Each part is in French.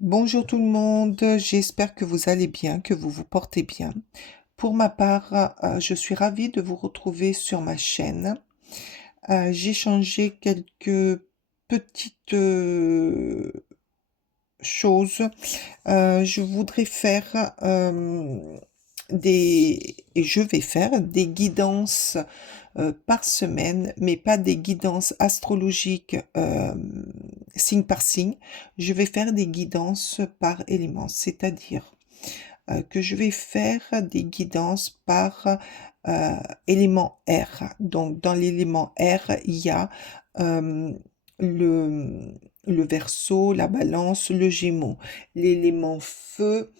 Bonjour tout le monde, j'espère que vous allez bien, que vous vous portez bien. Pour ma part, je suis ravie de vous retrouver sur ma chaîne. J'ai changé quelques petites choses. Je voudrais faire et je vais faire des guidances par semaine, mais pas des guidances astrologiques signe par signe. Je vais faire des guidances par élément, c'est-à-dire que je vais faire des guidances par euh, élément R. Donc, dans l'élément R, il y a euh, le, le Verseau, la Balance, le Gémeaux. L'élément feu,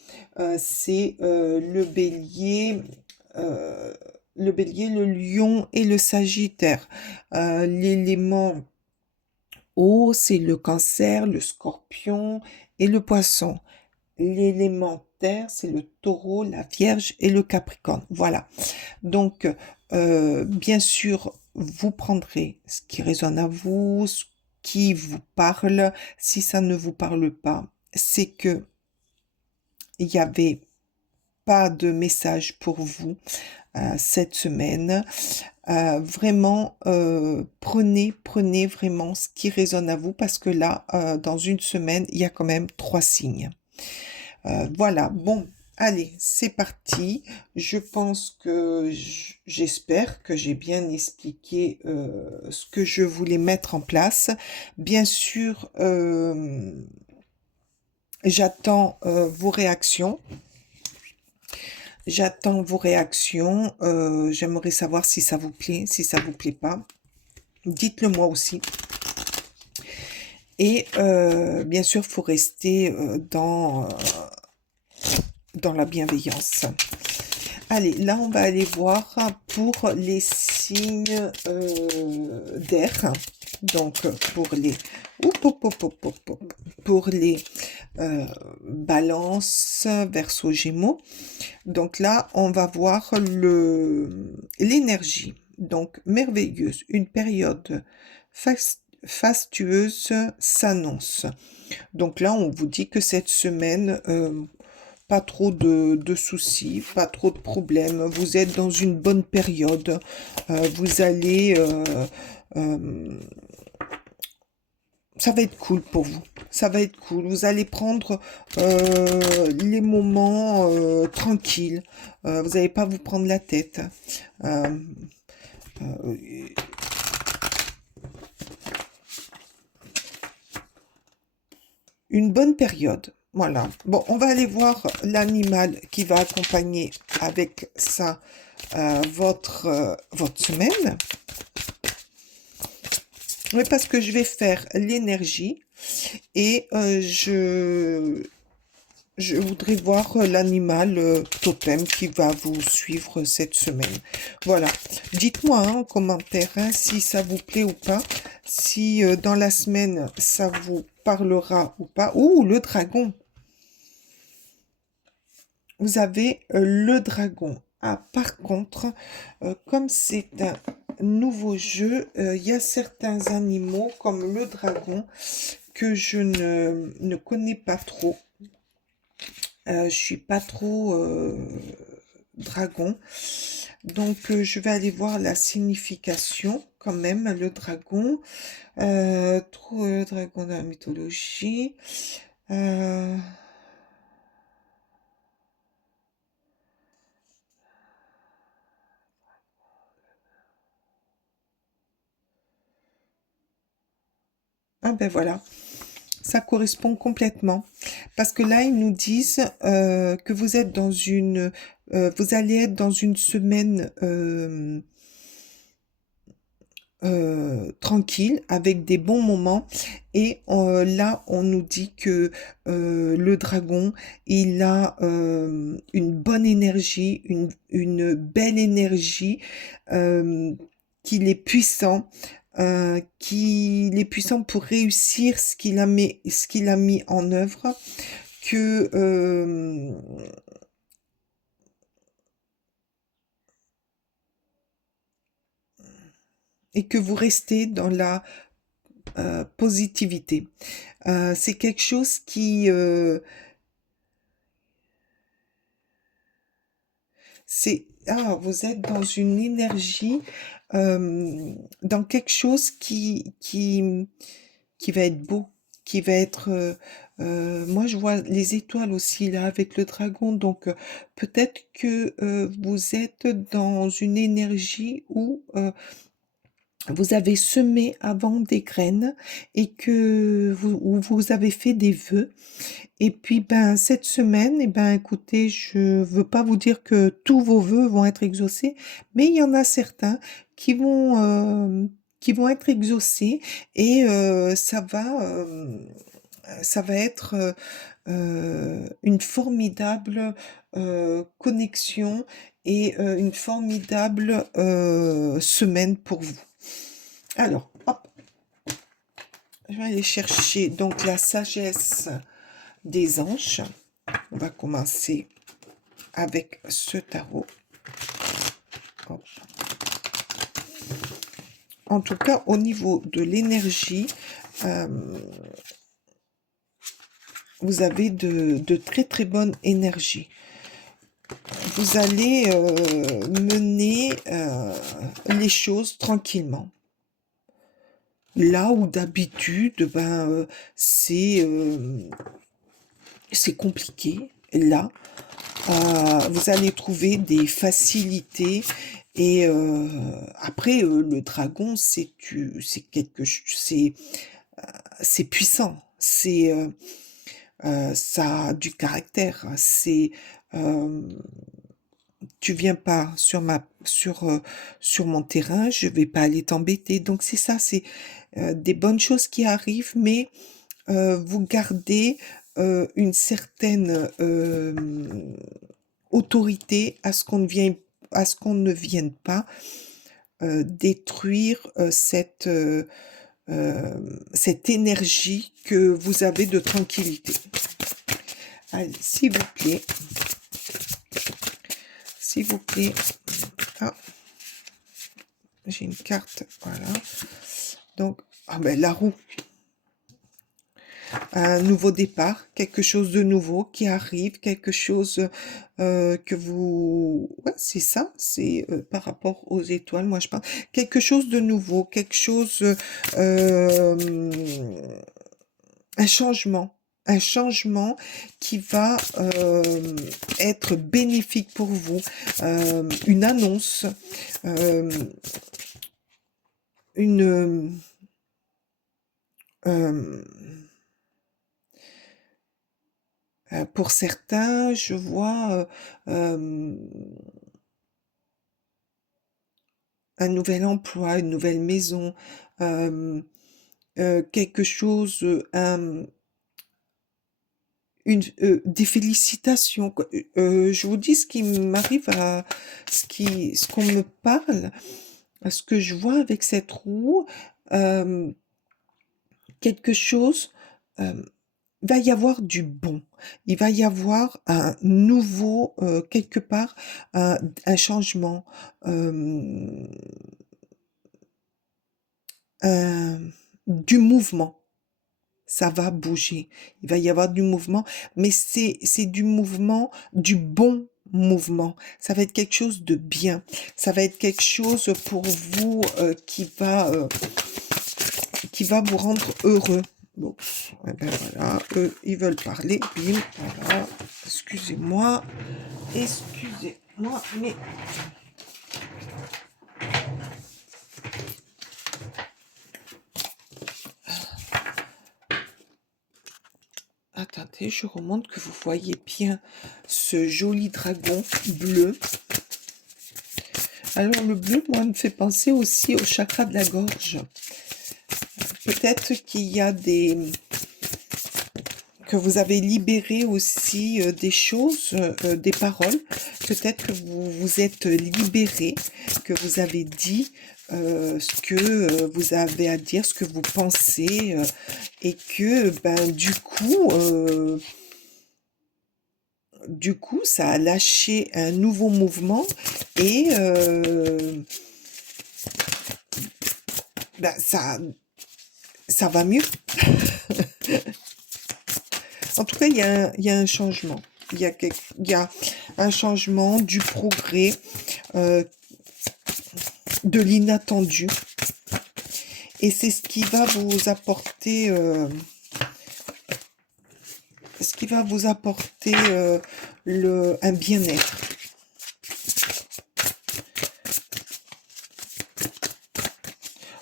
c'est euh, le Bélier, le Lion et le Sagittaire. L'élément eau, c'est le Cancer, le Scorpion et le Poisson. L'élément terre, c'est le Taureau, la Vierge et le Capricorne. Voilà. Donc, bien sûr, vous prendrez ce qui résonne à vous, ce qui vous parle. Si ça ne vous parle pas, c'est que il n'y avait pas de message pour vous cette semaine. Vraiment, prenez vraiment ce qui résonne à vous parce que là, dans une semaine, il y a quand même 3 signes. Voilà, bon, allez, c'est parti. Je pense que j'espère que j'ai bien expliqué ce que je voulais mettre en place. Bien sûr, j'attends vos réactions. J'attends vos réactions. J'aimerais savoir si ça vous plaît, si ça vous plaît pas. Dites-le moi aussi. Et bien sûr, il faut rester dans la bienveillance. Allez, là, on va aller voir pour les signes d'air. Donc, pour les balances, verseau, gémeaux. Donc là, on va voir l'énergie. Donc, merveilleuse. Une période fastueuse s'annonce. Donc là, on vous dit que cette semaine, pas trop de soucis, pas trop de problèmes. Vous êtes dans une bonne période. Vous allez... ça va être cool pour vous. Ça va être cool. Vous allez prendre les moments tranquilles. Vous n'allez pas vous prendre la tête. Euh, euh, une bonne période. Voilà. Bon, on va aller voir l'animal qui va accompagner avec ça votre semaine. Oui, parce que je vais faire l'énergie et je voudrais voir l'animal totem qui va vous suivre cette semaine. Voilà. Dites-moi hein, en commentaire hein, si ça vous plaît ou pas, si dans la semaine ça vous parlera ou pas. Ouh, le dragon. Vous avez le dragon. Ah, par contre, comme c'est un nouveau jeu, il y a certains animaux comme le dragon que je ne connais pas trop. Je suis pas trop dragon. Donc, je vais aller voir la signification quand même, le dragon. Trop le dragon de la mythologie. Euh, ah ben voilà. Ça correspond complètement. Parce que là, ils nous disent que vous êtes vous allez être dans une semaine tranquille, avec des bons moments. Et là, on nous dit que le dragon, il a une bonne énergie, une belle énergie, euh, qu'il est puissant. Qu'il est puissant pour réussir ce qu'il a mis en œuvre, que et que vous restez dans la positivité. C'est quelque chose qui, vous êtes dans une énergie, dans quelque chose qui va être beau, qui va être, moi je vois les étoiles aussi là avec le dragon, donc peut-être que vous êtes dans une énergie où vous avez semé avant des graines et que où vous avez fait des vœux. Et puis, ben, cette semaine, eh ben, écoutez, je veux pas vous dire que tous vos vœux vont être exaucés, mais il y en a certains qui vont être exaucés et ça va être une formidable connexion et une formidable semaine pour vous. Alors, hop, je vais aller chercher donc la sagesse des anges. On va commencer avec ce tarot. Hop. En tout cas, au niveau de l'énergie, euh, vous avez de très très bonnes énergies. Vous allez mener les choses tranquillement. Là où d'habitude, ben, c'est compliqué. Là, vous allez trouver des facilités et après le dragon c'est puissant, ça a du caractère, euh, tu viens pas sur mon terrain, je vais pas aller t'embêter. Donc c'est ça, c'est des bonnes choses qui arrivent, mais vous gardez une certaine autorité à ce qu'on ne vienne pas détruire cette énergie que vous avez de tranquillité. Allez, s'il vous plaît. Ah, j'ai une carte, voilà. Donc, ben, la roue. Un nouveau départ, quelque chose de nouveau qui arrive, quelque chose que vous... Ouais, c'est ça, c'est par rapport aux étoiles, moi je pense. Quelque chose de nouveau, quelque chose... un changement. Un changement qui va être bénéfique pour vous. Une annonce. Une... pour certains, je vois un nouvel emploi, une nouvelle maison, quelque chose, des félicitations, quoi. Je vous dis ce qui m'arrive ce qu'on me parle, ce que je vois avec cette roue, euh, quelque chose. Va y avoir du bon. Il va y avoir un nouveau, quelque part, un changement, un du mouvement. Ça va bouger. Il va y avoir du mouvement, mais c'est du mouvement, du bon mouvement. Ça va être quelque chose de bien. Ça va être quelque chose pour vous, qui va vous rendre heureux. Bon, eh ben voilà, eux, ils veulent parler, bim, voilà, excusez-moi, mais... Attendez, je remonte que vous voyez bien ce joli dragon bleu. Alors le bleu, moi, me fait penser aussi au chakra de la gorge. Peut-être qu'il y a que vous avez libéré aussi des choses, des paroles. Peut-être que vous vous êtes libéré, que vous avez dit ce que vous avez à dire, ce que vous pensez, et que ben du coup, ça a lâché un nouveau mouvement et ben, Ça va mieux. En tout cas, il y a un changement. Il y a un changement, du progrès, euh, de l'inattendu. Et c'est ce qui va vous apporter un bien-être.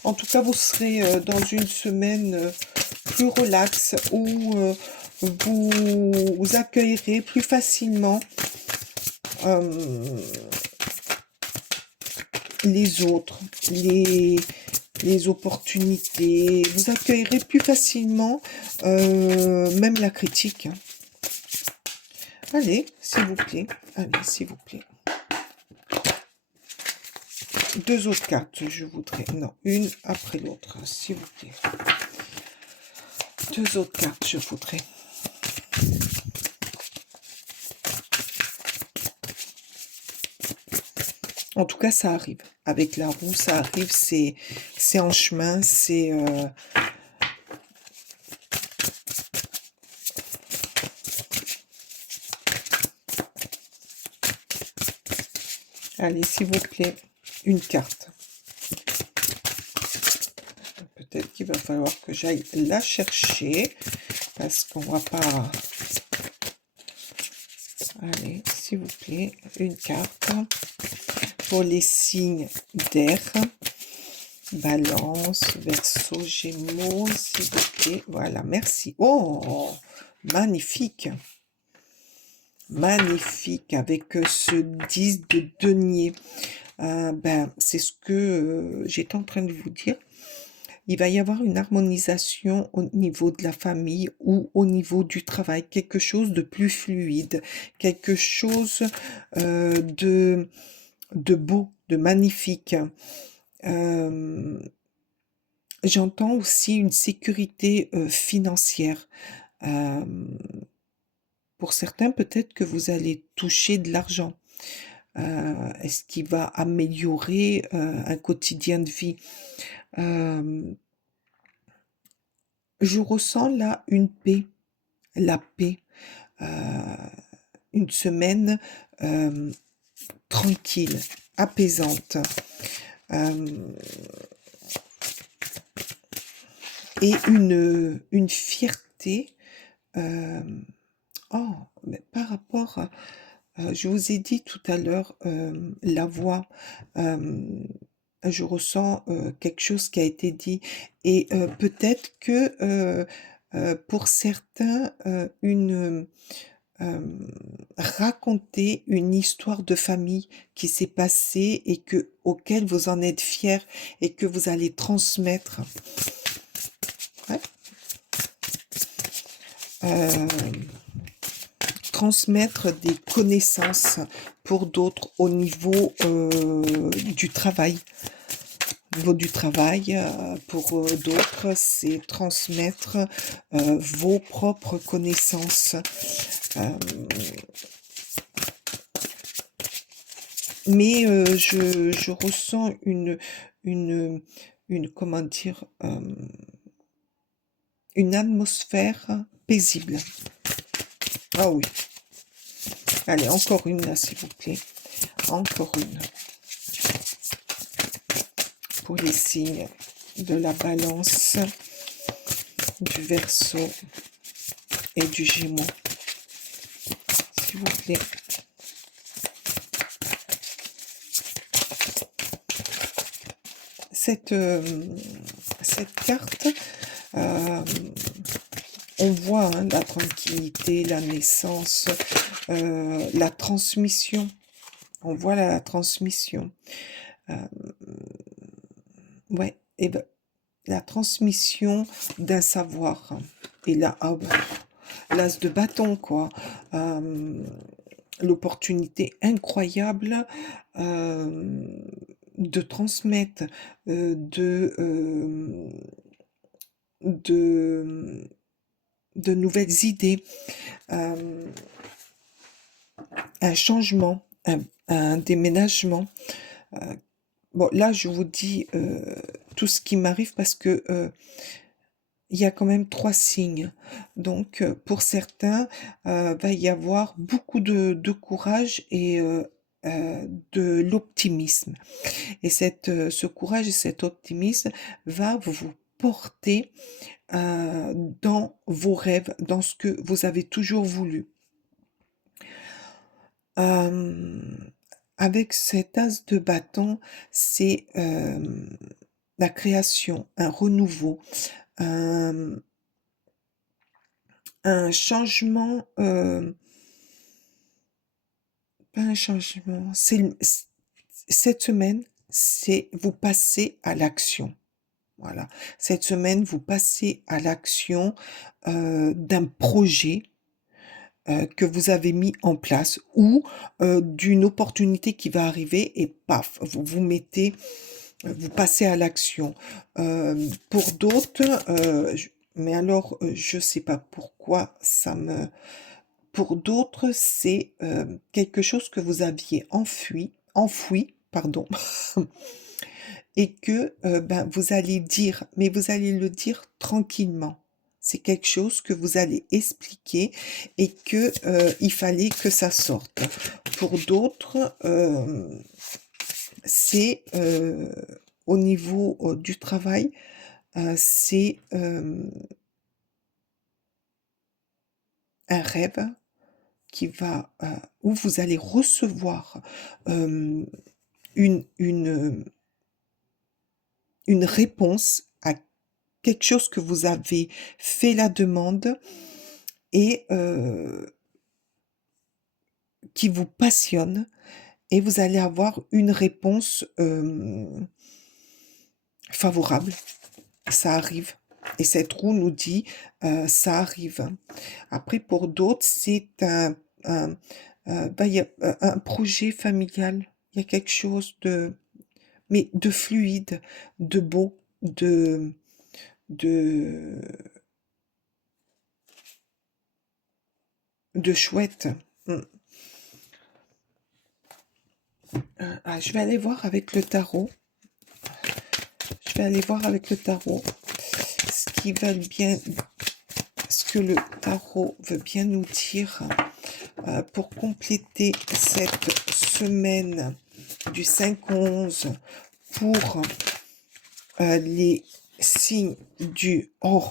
En tout cas, vous serez dans une semaine plus relaxe où vous accueillerez plus facilement euh, les autres, les opportunités. Vous accueillerez plus facilement même la critique. Allez, s'il vous plaît. Allez, s'il vous plaît. Deux autres cartes, je voudrais. Non, une après l'autre, s'il vous plaît. Deux autres cartes, je voudrais. En tout cas, ça arrive. Avec la roue, ça arrive, c'est en chemin, c'est... Allez, s'il vous plaît, une carte. Peut-être qu'il va falloir que j'aille la chercher, parce qu'on va pas... Allez, s'il vous plaît, une carte pour les signes d'air. Balance, Verseau, Gémeaux, s'il vous plaît. Voilà, merci. Oh, magnifique. Magnifique, avec ce 10 de denier. Ben, c'est ce que j'étais en train de vous dire. Il va y avoir une harmonisation au niveau de la famille ou au niveau du travail, quelque chose de plus fluide, quelque chose de beau, de magnifique. J'entends aussi une sécurité financière. Euh, pour certains, peut-être que vous allez toucher de l'argent. Est-ce qui va améliorer un quotidien de vie? Euh, je ressens là une paix, la paix, euh, une semaine euh, tranquille, apaisante, euh, et une fierté. euh, oh, mais par rapport à, je vous ai dit tout à l'heure, la voix, euh, je ressens quelque chose qui a été dit et peut-être que pour certains, raconter une histoire de famille qui s'est passée et auquel vous en êtes fiers et que vous allez transmettre. Ouais. Euh, transmettre des connaissances pour d'autres au niveau du travail. Au niveau du travail, pour d'autres, c'est transmettre vos propres connaissances. Euh, mais je ressens une, comment dire, une atmosphère paisible. Ah oui. Allez, encore une là, s'il vous plaît. Encore une. Pour les signes de la Balance, du Verseau et du Gémeaux. S'il vous plaît. Cette carte, euh, on voit hein, la tranquillité, la naissance, la transmission. On voit la transmission. Ouais, et ben, la transmission d'un savoir. Et là, ah, ben, l'as de bâton, quoi. Euh, l'opportunité incroyable de transmettre, de, de nouvelles idées, euh, un changement, un déménagement. Bon, là, je vous dis tout ce qui m'arrive parce que il y a quand même 3 signes. Donc, pour certains, va y avoir beaucoup de courage et de l'optimisme. Et ce courage et cet optimisme va vous porter dans vos rêves, dans ce que vous avez toujours voulu. Hem, Avec cet as de bâton, c'est, la création, un renouveau, un un changement, pas un changement, c'est l c cette semaine, c'est vous passez à l'action. Voilà. Cette semaine, vous passez à l'action, d'un projet, que vous avez mis en place ou, d'une opportunité qui va arriver et paf, vous vous mettez, vous passez à l'action. Pour d'autres, mais alors, je sais pas pourquoi ça me pour d'autres, c'est, quelque chose que vous aviez enfoui, pardon, et que, ben, vous allez dire, mais vous allez le dire tranquillement. C'est quelque chose que vous allez expliquer et que, il fallait que ça sorte. Pour d'autres, c'est, au niveau, du travail, c'est, un rêve qui va, où vous allez recevoir, hem, une une, une réponse à quelque chose que vous avez fait la demande et qui vous passionne et vous allez avoir une réponse, favorable. Ça arrive et cette roue nous dit, ça arrive. Après pour d'autres, c'est un, bah, il y a, un projet familial. Il y a quelque chose de mais de fluide, de beau, de de chouette. Mmh. Je vais aller voir avec le tarot. Je vais aller voir avec le tarot ce qu'ils veulent bien, ce que le tarot veut bien nous dire pour compléter cette semaine du 5 au 11 pour les signes du... Oh,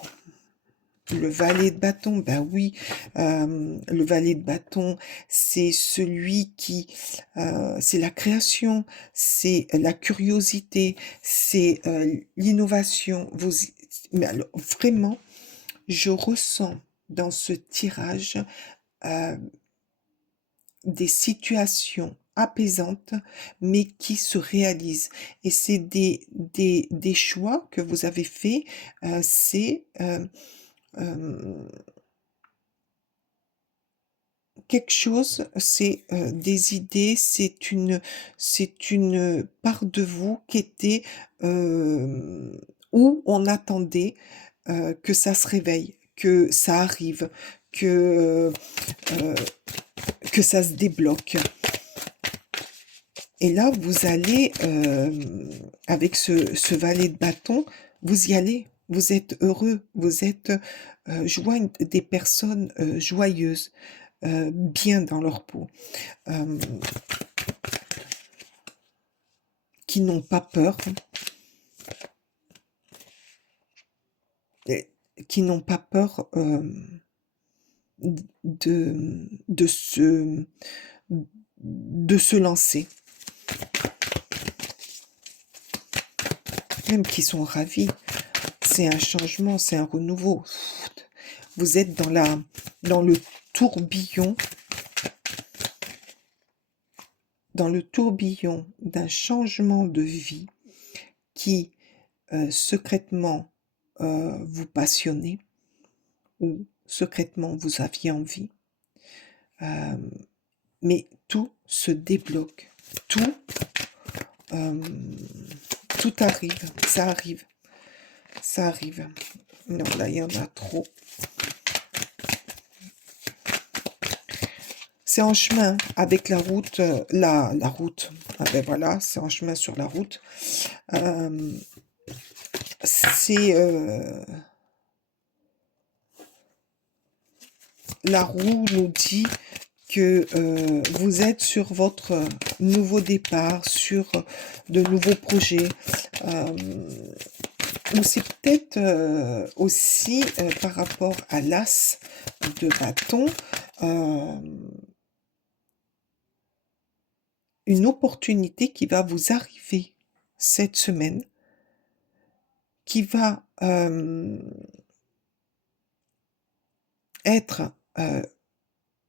le valet de bâton, ben oui, le valet de bâton, c'est celui qui, c'est la création, c'est la curiosité, c'est l'innovation. Mais alors, vraiment, je ressens dans ce tirage euh, des situations apaisantes, mais qui se réalisent. Et c'est des choix que vous avez faits, c'est euh, quelque chose, c'est, des idées, c'est une part de vous qui était, où on attendait, que ça se réveille, que ça arrive, que, heu que ça se débloque. Et là, vous allez, avec ce valet de bâton, vous y allez, vous êtes heureux, vous êtes, je vois des personnes, joyeuses, bien dans leur peau. Hem, qui n'ont pas peur et qui n'ont pas peur, de se lancer, même qui sont ravis. C'est un changement, c'est un renouveau. Vous êtes dans le tourbillon d'un changement de vie qui, secrètement, vous passionnait ou secrètement vous aviez envie. Hem, mais tout se débloque. Tout, hem, tout arrive, ça arrive, ça arrive. Non, là, il y en a trop. C'est en chemin avec la route, la route. Ah ben voilà, c'est en chemin sur la route. C'est, la roue nous dit que vous êtes sur votre nouveau départ, sur de nouveaux projets. Euh, ou c'est peut-être aussi par rapport à l'as de bâton, euh, une opportunité qui va vous arriver cette semaine, qui va être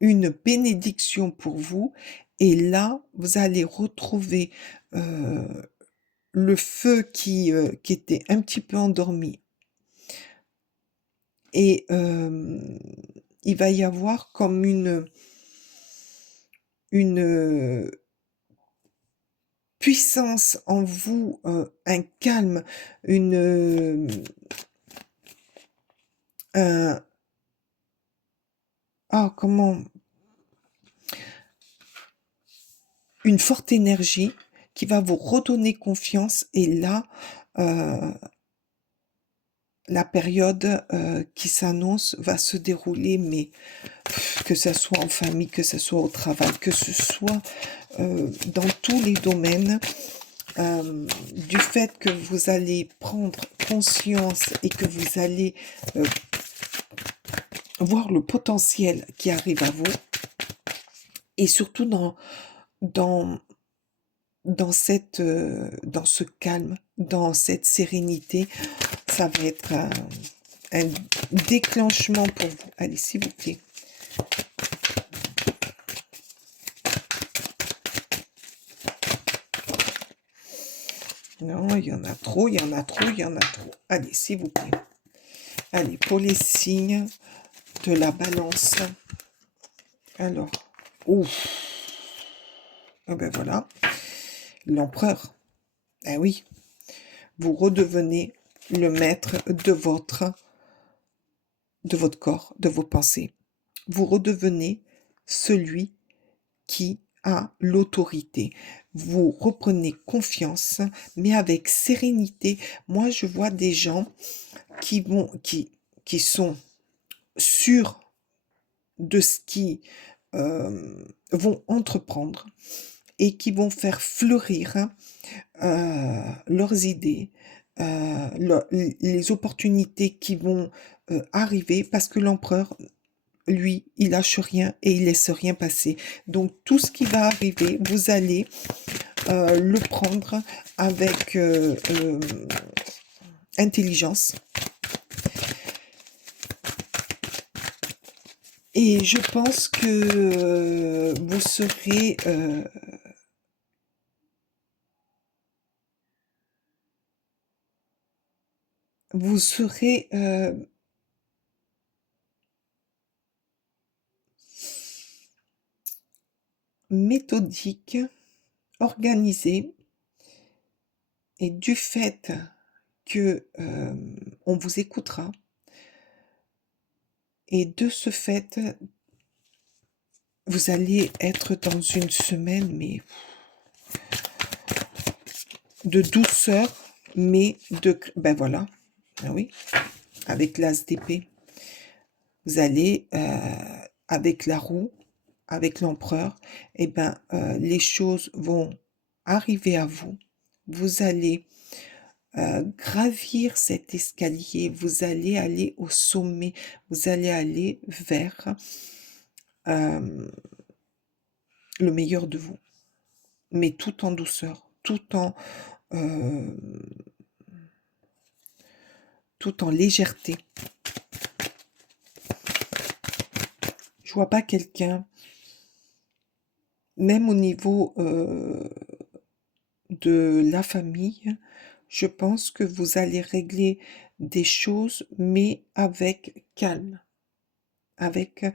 une bénédiction pour vous. Et là, vous allez retrouver le feu qui était un petit peu endormi. Et il va y avoir comme une puissance en vous, un calme, un, comment, une forte énergie qui va vous redonner confiance. Et là, la période qui s'annonce va se dérouler, mais que ce soit en famille, que ce soit au travail, que ce soit dans tous les domaines, du fait que vous allez prendre conscience et que vous allez voir le potentiel qui arrive à vous, et surtout dans, dans ce calme, dans cette sérénité, ça va être un déclenchement pour vous. Allez, s'il vous plaît. Non, il y en a trop, il y en a trop, il y en a trop. Allez, s'il vous plaît. Allez, pour les signes de la balance. Alors, ouf. Ah ben voilà. L'empereur. Ah oui. Vous redevenez le maître de votre corps, de vos pensées. Vous redevenez celui qui a l'autorité. Vous reprenez confiance, mais avec sérénité. Moi, je vois des gens qui sont sûrs de ce qu'ils vont entreprendre et qui vont faire fleurir leurs idées, les opportunités qui vont arriver, parce que l'empereur, lui, il lâche rien et il laisse rien passer. Donc tout ce qui va arriver, vous allez le prendre avec intelligence. Et je pense que vous serez méthodique, organisé, et du fait que on vous écoutera, et de ce fait, vous allez être dans une semaine, mais de douceur, mais ben voilà, ah oui, avec l'as d'épée, vous allez avec la roue, avec l'empereur, et ben les choses vont arriver à vous. Vous allez gravir cet escalier, vous allez aller au sommet, vous allez aller vers le meilleur de vous, mais tout en douceur, euh, tout en légèreté. Je vois pas quelqu'un, même au niveau de la famille, je pense que vous allez régler des choses, mais avec calme, avec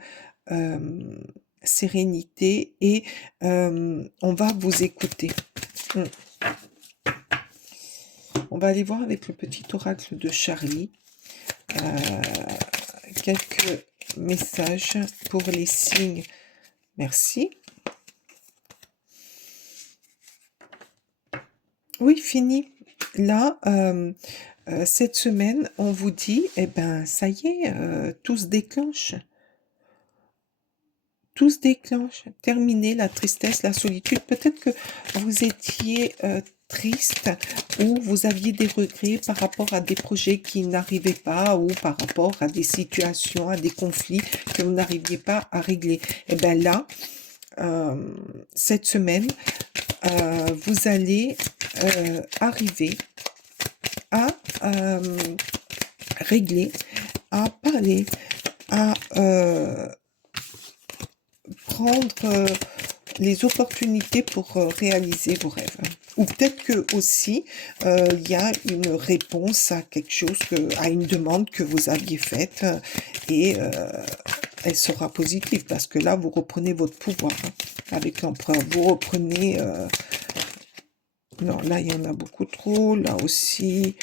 sérénité, et on va vous écouter. On va aller voir avec le petit oracle de Charlie quelques messages pour les signes. Merci. Oui, fini. Là, cette semaine, on vous dit, eh ben, ça y est, tout se déclenche. tout se déclenche. Terminez la tristesse, la solitude. Peut-être que vous étiez triste ou vous aviez des regrets par rapport à des projets qui n'arrivaient pas ou par rapport à des situations, à des conflits que vous n'arriviez pas à régler. Et bien là, cette semaine, vous allez arriver à régler, à parler, à prendre les opportunités pour réaliser vos rêves. Ou peut-être que aussi il y a une réponse à quelque chose, à une demande que vous aviez faite et elle sera positive parce que là vous reprenez votre pouvoir avec l'empereur. Vous reprenez non, là il y en a beaucoup trop, là aussi.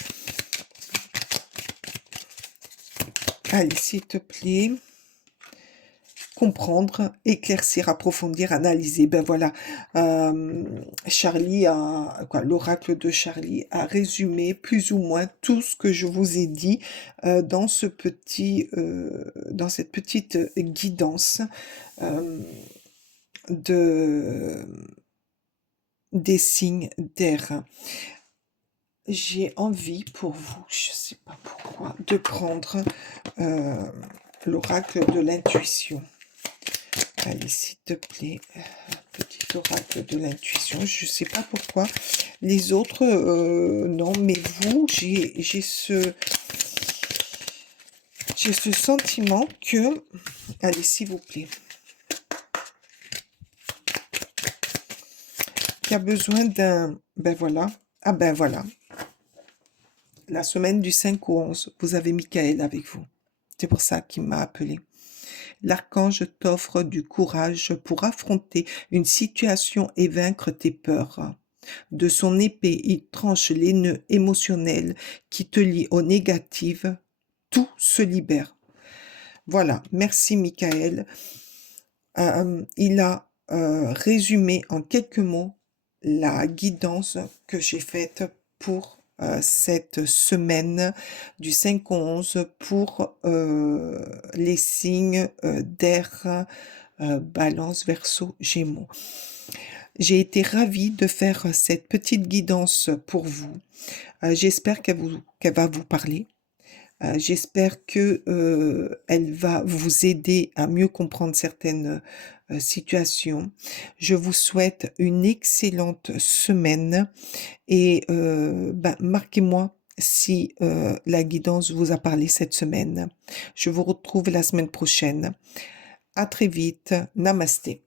Allez, s'il te plaît. Comprendre, éclaircir, approfondir, analyser. Ben voilà, l'oracle de Charlie a résumé plus ou moins tout ce que je vous ai dit dans cette petite guidance des signes d'air. J'ai envie pour vous, je ne sais pas pourquoi, de prendre l'oracle de l'intuition. Allez, s'il te plaît, petit oracle de l'intuition. Je ne sais pas pourquoi. Les autres, non, mais vous, j'ai ce sentiment que... Allez, s'il vous plaît. Qui a besoin d'un... Ben voilà. Ah ben voilà. La semaine du 5 au 11, vous avez Michael avec vous. C'est pour ça qu'il m'a appelé. L'archange t'offre du courage pour affronter une situation et vaincre tes peurs. De son épée, il tranche les nœuds émotionnels qui te lient au négatif. Tout se libère. Voilà, merci Michael. Il a résumé en quelques mots la guidance que j'ai faite pour cette semaine du 5 au 11 pour les signes d'air, Balance, Verseau, Gémeaux. J'ai été ravie de faire cette petite guidance pour vous. J'espère qu'elle va vous parler. J'espère que elle va vous aider à mieux comprendre certaines situations. Je vous souhaite une excellente semaine et marquez-moi si la guidance vous a parlé cette semaine. Je vous retrouve la semaine prochaine. À très vite. Namasté.